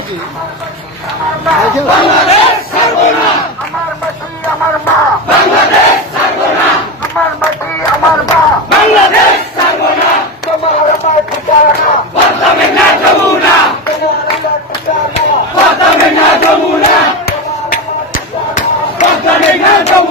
হয়েছে আমার মা আমার মাটি আমার মা তোমার আমার ঠিকানা Action, action,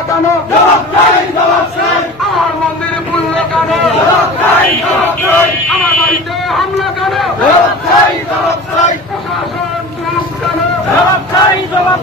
হামলা কেন আমার মন্দিরে পুড়লো কেন? আমার বাড়িতে হামলা কেন? প্রশাসন চুপ কেন? সামান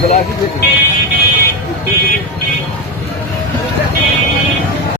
Gravidez.